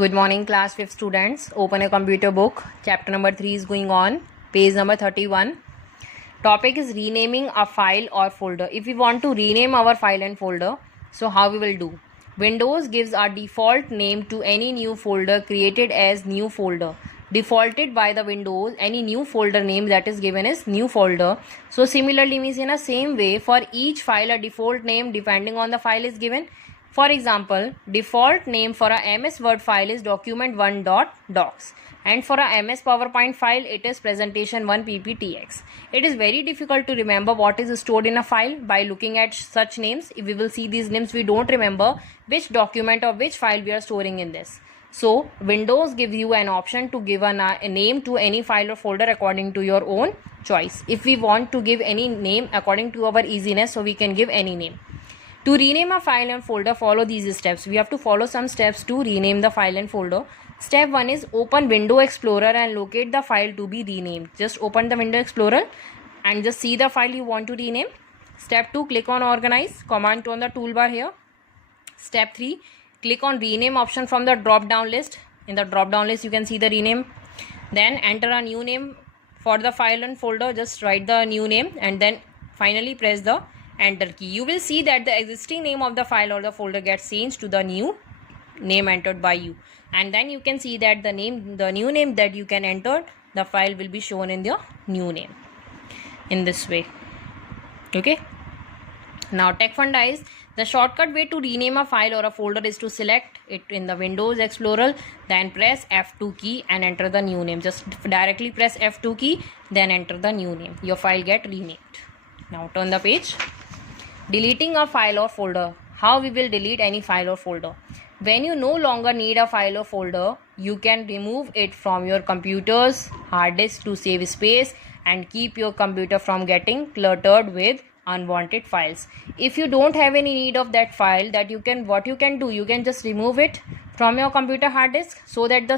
Good morning, class 5th students. Open a computer book. Chapter number 3 is going on. Page number 31. Topic is renaming a file or folder. If we want to rename our file and folder, so how we will do? Windows gives a default name to any new folder created as new folder. Defaulted by the Windows, any new folder name that is given as new folder. So similarly means in the same way, for each file a default name depending on the file is given. For example, default name for a MS Word file is document1.docs, and for a MS PowerPoint file it is presentation1pptx. It is very difficult to remember what is stored in a file by looking at such names. If we will see these names, we don't remember which document or which file we are storing in this. So Windows gives you an option to give a name to any file or folder according to your own choice. If we want to give any name according to our easiness, so we can give any name. To rename a file and folder, follow these steps. We have to follow some steps to rename the file and folder. Step 1 is open Window Explorer and locate the file to be renamed. Just open the Window Explorer and just see the file you want to rename. Step 2, click on Organize, command on the toolbar here. Step 3, click on Rename option from the drop down list. In the drop down list you can see the rename. Then enter a new name for the file and folder. Just write the new name and then finally press the enter key. You will see that the existing name of the file or the folder gets changed to the new name entered by you, and then you can see that the new name that you can enter, the file will be shown in the new name in this way. Okay, now Tech Funda is the shortcut way to rename a file or a folder is to select it in the Windows Explorer, then press F2 key and enter the new name. Just directly press F2 key, then enter the new name. Your file get renamed. Now turn the page. Deleting a file or folder. How we will delete any file or folder? When you no longer need a file or folder, you can remove it from your computer's hard disk to save space and keep your computer from getting cluttered with unwanted files. If you don't have any need of that file, what you can do, you can just remove it from your computer hard disk so that the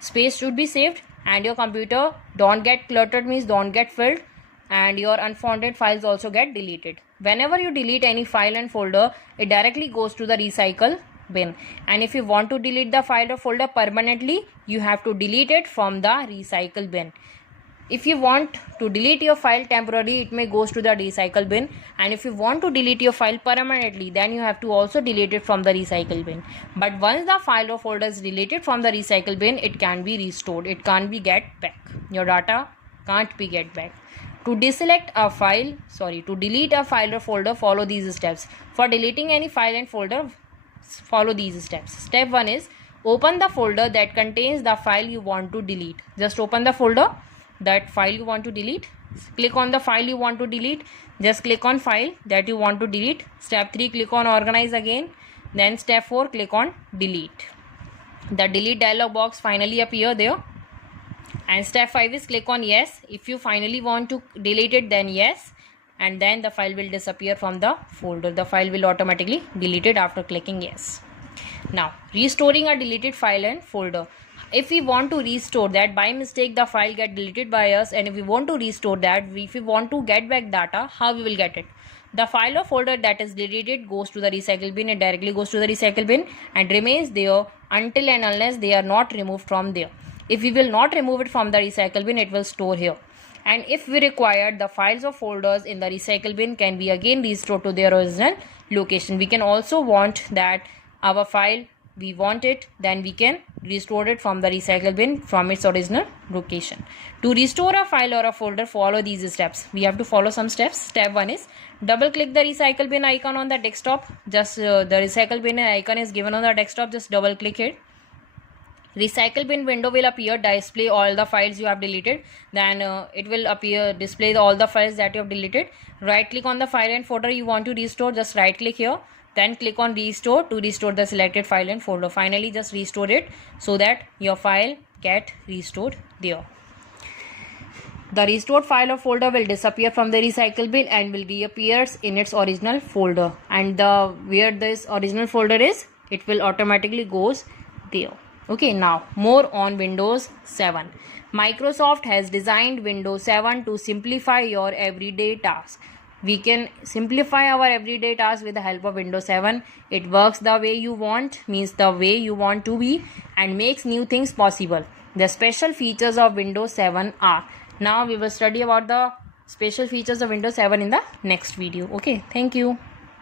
space should be saved and your computer don't get cluttered, means don't get filled, and your unwanted files also get deleted. Whenever you delete any file and folder, it directly goes to the recycle bin, and if you want to delete the file or folder permanently, you have to delete it from the recycle bin. If you want to delete your file temporarily, it may goes to the recycle bin, and if you want to delete your file permanently, then you have to also delete it from the recycle bin. But once the file or folder is deleted from the recycle bin, it can be restored. It can't be get back. Your data can't be get back. To delete a file or folder, follow these steps. For deleting any file and folder, follow these steps. Step 1 is open the folder that contains the file you want to delete. Just open the folder, that file you want to delete. Click on the file you want to delete. Just click on file that you want to delete. Step 3, click on Organize again. Then step 4, click on Delete. The delete dialog box finally appear there. And step 5 is click on yes. If you finally want to delete it, then yes, and then the file will disappear from the folder. The file will automatically delete it after clicking yes. Now restoring a deleted file and folder. If we want to restore that, by mistake the file get deleted by us, and if we want to restore that, if we want to get back data, how we will get it? The file or folder that is deleted goes to the recycle bin. It directly goes to the recycle bin and remains there until and unless they are not removed from there. If we will not remove it from the recycle bin, it will store here. And if we require, the files or folders in the recycle bin can be again restored to their original location. We can also want that our file, we want it, then we can restore it from the recycle bin from its original location. To restore a file or a folder, follow these steps. We have to follow some steps. Step 1 is double click the recycle bin icon on the desktop. Just the recycle bin icon is given on the desktop. Just double click it. Recycle bin window will appear, display all the files you have deleted. Then it will display all the files that you have deleted. Right click on the file and folder you want to restore. Just right click here, then click on restore to restore the selected file and folder. Finally just restore it so that your file get restored there. The restored file or folder will disappear from the recycle bin and will reappear in its original folder, and where this original folder is, it will automatically goes there. Okay, now more on Windows 7. Microsoft has designed Windows 7 to simplify your everyday tasks. We can simplify our everyday tasks with the help of Windows 7. It works the way you want, means the way you want to be, and makes new things possible. The special features of Windows 7 are. Now we will study about the special features of Windows 7 in the next video. Okay, thank you.